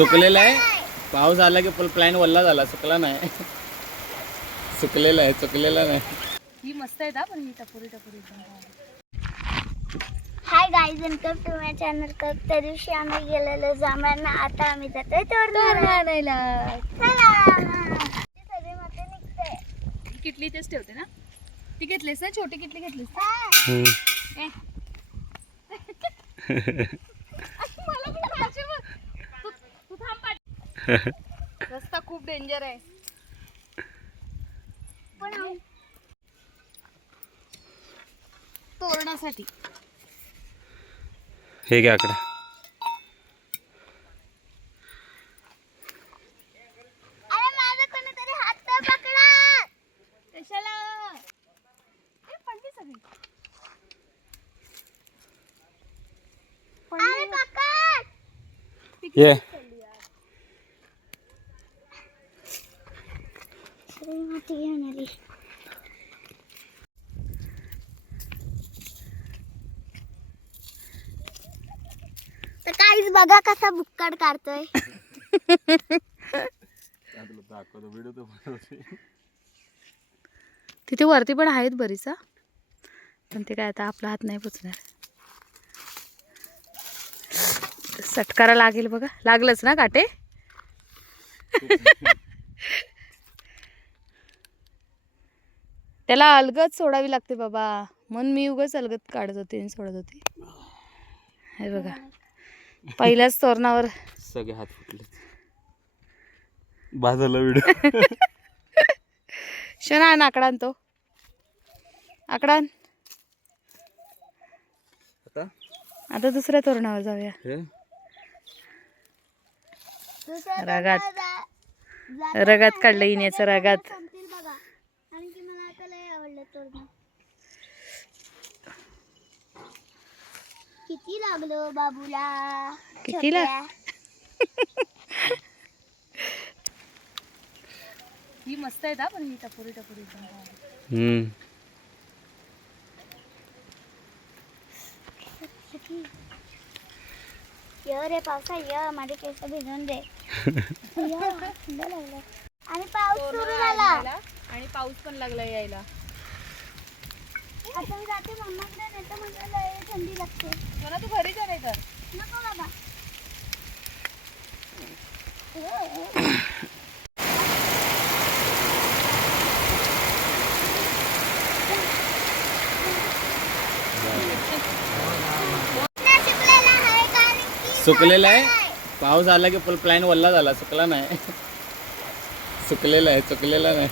सुकलेला आहे. पाऊस आला की प्लॅन वल्ला झाला, सुकला नाही. सुकलेला आहे, सुकलेला नाही. ही मस्त आहे पण ही टपोरी टपोरी. Hi guys, welcome to my channel. त्या दिवशी आम्ही गेलेलो जांभळांना, आता आम्ही जातोय तोरण आणायला. सगळे माते निघते. किटली तेच ठेवते ना. ती घेतलीस ना, छोटी किटली घेतलीस. रस्ता खूप डेंजर आहे. तोरणासाठी हे घ्या आकडा. अरे माझा कोणीतरी हात पकडा. कशाला पडली सगळी. अरे पकड. ये माती घेऊन आली. तर काहीच बघा कसा बुक्कड काढतोय. तिथे वरती पण आहेत बरीच, पण ते काय आता आपला हात नाही पोचणार. सटकारा लागेल बघा. लागलंच ना काटे. त्याला अलगद सोडावी लागते बाबा, म्हणून मी उगाच अलगद काढत होते आणि सोडत होते. हे बघा, पहिल्याच तोरणावर सगळे हात फुटले. बाजूला व्हिडिओ. शना आकडा तो आकडा. आता दुसऱ्या तोरणावर जाऊया. रगात रगात काढलं इण्याचं रगात. आणखी मला आता लय आवडलं तोरण. किती लागलो बाबूला. कितीला? ही मस्त आहे पण ही टपोरी टपोरी. ये रे पावसा, ये माझे केस भिजून दे. आणि पाऊस सुरू झाला. आणि पाऊस पण लागला यायला. आता मी जाते मम्माकडे, नाही तर मला लय थंडी लागते. मला तू घरी जा, नाही तर नको बाबा. सुकलेला आहे. पाऊस आला की प्लॅन वल्ला झाला, सुकला नाही. सुकलेला आहे, सुकलेला नाही.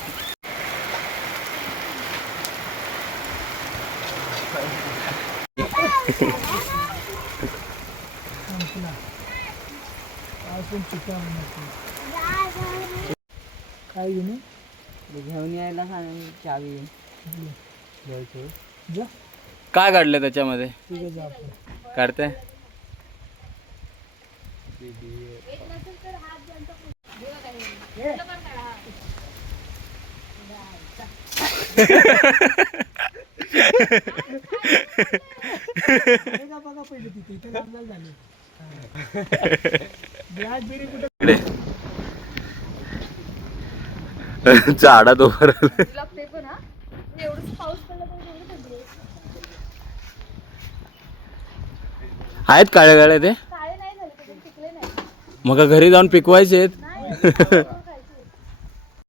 काय घेऊन घेऊन यायला सांग चावी. काय काढलं त्याच्यामध्ये? काढते. बघा पहिले तिथे इथे लांब झाले. ब्लॅकबेरी कुठे? झाडा तो लागते पण. हा एवढंच पाऊस पडला तर एवढी थंडी आहे. आहेत काळ्या काळ्या ते. काळे नाही झाले, ते पिकले नाही. मग घरी जाऊन पिकवायचे आहेत.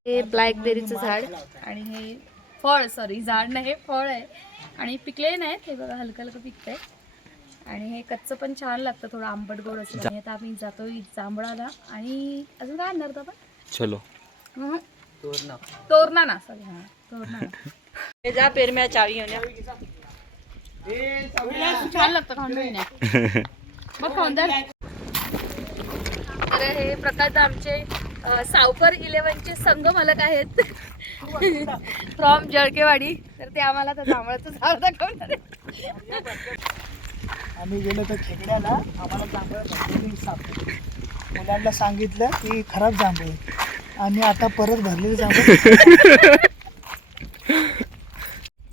हे ब्लॅकबेरीचं झाड आणि हे फळ, सॉरी झाड नाही, हे फळ आहे. आणि पिकले नाहीत, हे बघा हलकं हलकं पिकतंय. आणि हे कच्चं पण छान लागतं, थोडं आंबट गोड असतं. आणि आता आम्ही जातोय जांभळाला. आणि अजून काय आणणार होतं आपण? चलो. तोरणा ना, सॉरी. हां, तोरणा. हे जा पेरम्या चावी घेऊन या. छान लागतं खाऊन घेण्या. मग खाऊन द्या. तर हे प्रकाश आमचे सावकर 11चे संघ मालक आहेत. फ्रॉम जळकेवाडी. तर ते आम्हाला तर जांभळाचं झाड दाखवणार आहे. आम्ही गेलो तर खेकड्याला, आम्हाला जांभळं सापडलं. मुलांना सांगितलं की खराब जांभळ, आणि आता परत भरलेले जांभळ.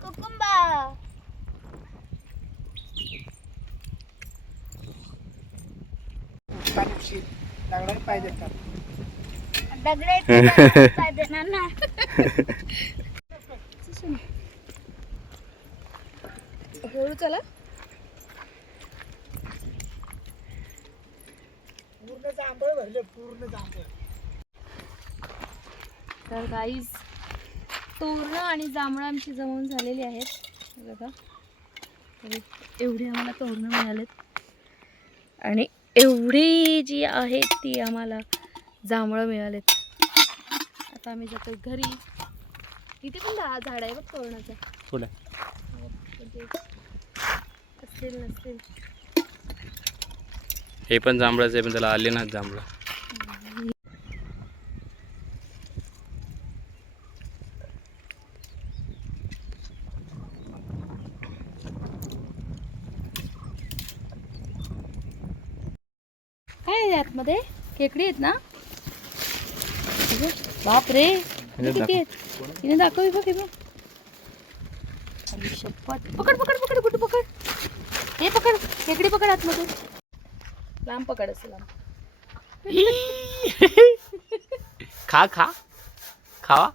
कुकुंबा. दगडाने पाहिजे का दगड पाहिजे ना हळू चला. पूर्ण जांभळ भरले पूर्ण जांभळ. तर गाईज तोरणं आणि जांभळं आमची जमवून झालेली आहेत. हे बघा तरी एवढी आम्हाला तोरणं मिळालेत आणि एवढी जी आहेत ती आम्हाला जांभळं मिळालेत. आता आम्ही जातो घरी. इथे पण झाड आहे बघ तोरणाचं. पुढे म्हणजे असतील नसतील. हे पण जांभळाच आहे पण त्याला आले ना जांभळं. काय आहे आतमध्ये? खेकडी आहेत ना? बाप रे किती आहेत? तिने दाखव बघ. हे बघ. अरे शपथ. पकड पकड पकड कुठे पकड. हे पकड खेकडी पकड आतमधून. लांब पकड असं लांब. खा खा खावा.